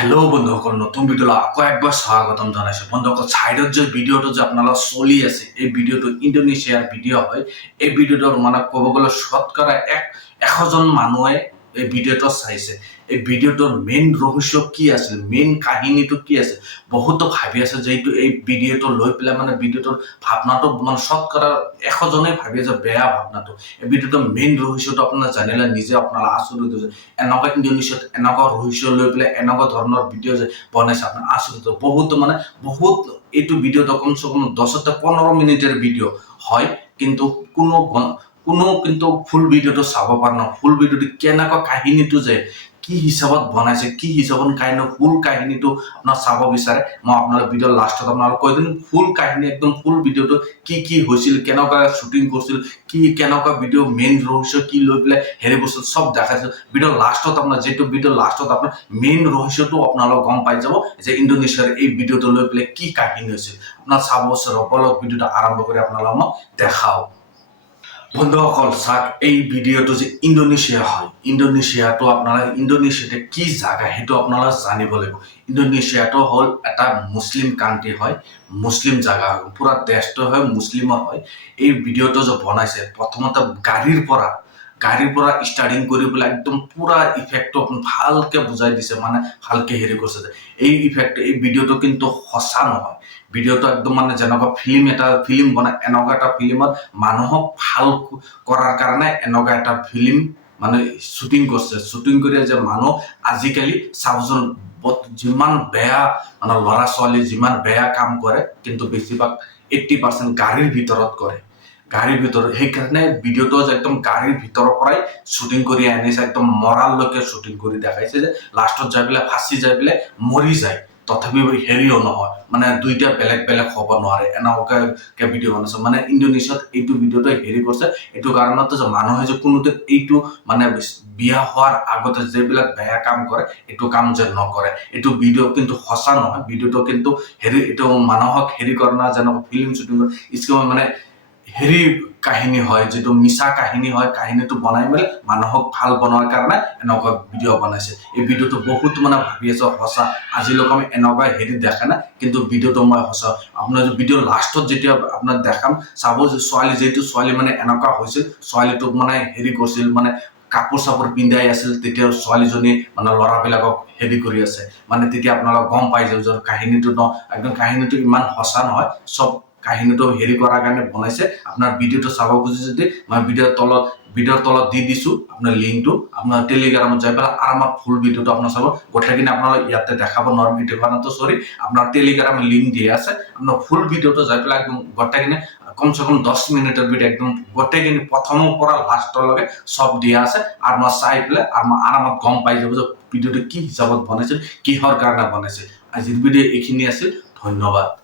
Hello' বন্ধুসকল, নতুন ভিডিঅ'লৈ আকৌ একবাৰ স্বাগতম জনাইছোঁ। বন্ধুসকল, ছাইডত যে ভিডিঅ'টো যে আপোনালোক চলি আছে, এই ভিডিঅ'টো ইণ্ডোনেছিয়াৰ ভিডিঅ' হয়। এই ভিডিঅ'টোত মানে ক'ব গ'লে শতকৰা এক, এশজন মানুহে এই ভিডিঅ'টো চাইছে। এই ভিডিঅ'টোৰ মেইন ৰহস্য কি আছিল? মেইন কাহিনীটো কি আছে বহুতো ভাবি আছে যে এইটো এই ভিডিঅ'টো লৈ পেলাই মানে ভিডিঅ'টোৰ ভাৱনাটো মানে শতকৰা এশজনে ভাবি আছে, বেয়া ভাৱনাটো। এই ভিডিঅ'টোৰ মেইন ৰহস্যটো আপোনাৰ জানিলে নিজে আপোনাৰ আচৰিত হৈ যায়। এনেকুৱা ইণ্ডোনেছিয়াত এনেকুৱা ৰহস্য লৈ পেলাই এনেকুৱা ধৰণৰ ভিডিঅ' যে বনাইছে আপোনাৰ আচৰিত। বহুত মানে বহুত এইটো ভিডিঅ'টো কমচে কম দহতে পোন্ধৰ মিনিটের ভিডিঅ' হয়, কিন্তু কোনো কোনো কিন্তু ফুল ভিডিঅ'টো চাব পৰা নাই ফুল ভিডিঅ'টো কেনেকুৱা কাহিনীটো যে, কি হিচাপত বনাইছে, কি হিচাপত কাহিনী ফুল কাহিনীটো আপোনাৰ চাব বিচাৰে। মই আপোনাৰ ভিডিঅ' লাষ্টত আপোনালোক কৈ দিম ফুল কাহিনী একদম ফুল ভিডিঅ'টো কি কি হৈছিল, কেনেকুৱা শ্বুটিং কৰিছিল, কি কেনেকুৱা ভিডিঅ' মেইন ৰহস্য কি লৈ পেলাই হেৰি কৰিছিল চব দেখাইছিল। ভিডিঅ' লাষ্টত আপোনাৰ, যিটো ভিডিঅ' লাষ্টত আপোনাৰ মেইন ৰহস্যটো আপোনালোক গম পাই যাব যে ইণ্ডোনেছিয়াৰ এই ভিডিঅ'টো লৈ পেলাই কি কাহিনী হৈছিল। আপোনাৰ চাব বলক ভিডিঅ'টো আৰম্ভ কৰি আপোনালোকক মই দেখাওঁ। বন্ধুসকল, চাওক, এই ভিডিঅ'টো যে ইণ্ডোনেছিয়া হয়, ইণ্ডোনেছিয়াটো আপোনালোকে, ইণ্ডোনেছিয়াতে কি জাগা সেইটো আপোনালোকে জানিব লাগিব। ইণ্ডোনেছিয়াটো হ'ল এটা মুছলিম কাণ্ট্ৰি হয়, মুছলিম জাগা হয়, পুৰা দেশটো হয় মুছলিমৰ হয়। এই ভিডিঅ'টো যে বনাইছে, প্ৰথমতে গাড়ীৰ পৰা গাড়ীৰ পৰা ষ্টাৰ্টিং কৰি পেলাই একদম পুৰা ইফেক্টটো ভালকে বুজাই দিছে মানে ভালকে হেৰি কৰিছে এই ইফেক্ট এই ভিডিঅ'টো কিন্তু সঁচা নহয়। ভিডিঅ'টো একদম মানে যেনেকুৱা ফিল্ম এটা ফিল্ম বনাই, এনেকুৱা এটা ফিল্মত মানুহক ভালো কৰাৰ কাৰণে এনেকুৱা এটা ফিল্ম মানে শ্বুটিং কৰিছে। শ্বুটিং কৰি যে মানুহ আজিকালি চাবচোন যিমান বেয়া মানে ল'ৰা ছোৱালী যিমান বেয়া কাম কৰে, কিন্তু বেছিভাগ এইট্টি পাৰ্চেণ্ট গাড়ীৰ ভিতৰত কৰে। গাড়ীৰ ভিতৰত সেইকাৰণে ভিডিঅ'টো একদম গাড়ীৰ ভিতৰৰ পৰাই শ্বুটিং কৰি আনিছে একদম মৰালৈকে শ্বুটিং কৰি দেখাইছে যে লাষ্টত যাই পেলাই, ফাঁচি যাই পেলাই মৰি যায়। তথাপিও হেৰিও নহয়। মানে দুইটা বেলেগ বেলেগ হ'ব নোৱাৰে। এনেকুৱাকে ভিডিঅ' বনাইছে। মানে ইণ্ডোনেছিয়াত এইটো ভিডিঅ'টো হেৰি কৰিছে। এইটো কাৰণতে যে মানুহে যে কোনোতে এইটো মানে বিয়া হোৱাৰ আগতে যিবিলাক বেয়া কাম কৰে, এইটো কাম যে নকৰে। এইটো ভিডিঅ' কিন্তু সঁচা নহয়। ভিডিঅ'টো কিন্তু হেৰি এইটো মানুহক হেৰি কৰা যেনেকুৱা ফিল্ম শ্বুটিং স্কিম মানে হেৰি কাহিনী হয়, যিটো মিছা কাহিনী হয়, কাহিনীটো বনাই মেলি মানুহক ভালো বনোৱাৰ কাৰণে এনেকুৱা ভিডিঅ' বনাইছে। এই ভিডিঅ'টো বহুত মানে ভাবি আছো সঁচা। আজিলৈকে আমি এনেকুৱা হেৰি দেখা নাই, কিন্তু ভিডিঅ'টো মই সঁচা। আপোনাৰ ভিডিঅ' লাষ্টত যেতিয়া আপোনাক দেখাম, চাব যে ছোৱালী, যিহেতু ছোৱালী মানে এনেকুৱা হৈছিল, ছোৱালীটোক মানে হেৰি কৰিছিল মানে কাপোৰ চাপোৰ পিন্ধাই আছিল, তেতিয়া ছোৱালীজনী মানে ল'ৰাবিলাকক হেৰি কৰি আছে। মানে তেতিয়া আপোনালোক গম পাই যাব যে কাহিনীটো ন, একদম কাহিনীটো ইমান সঁচা নহয়, চব কাহিনীটো হেৰি কৰাৰ কাৰণে বনাইছে। আপোনাৰ ভিডিঅ'টো চাব খুজিছে যদি, মই ভিডিঅ'ৰ তলত ভিডিঅ'ৰ তলত দি দিছো আপোনাৰ লিংকটো। আপোনাৰ টেলিগ্ৰামত যাই পেলাই আৰামত ফুল ভিডিঅ'টো আপোনাৰ চাব। গোটেইখিনি আপোনালোক ইয়াতে দেখাব নোৱাৰিম ভিডিঅ' কাৰণেতো চৰি আপোনাৰ টেলিগ্ৰাম লিংক দিয়া আছে। আপোনাৰ ফুল ভিডিঅ'টো যাই পেলাই একদম গোটেইখিনি, কমচে কম দহ মিনিটৰ ভিডিঅ' একদম গোটেইখিনি প্ৰথমৰ পৰা লাষ্টলৈকে চব দিয়া আছে। আৰু মই চাই পেলাই, আৰু মই আৰামত গম পাই যাব যে ভিডিঅ'টো কি হিচাপত বনাইছিল, কিহৰ কাৰণে বনাইছিল আজিৰ ভিডিঅ' এইখিনি আছিল, ধন্যবাদ।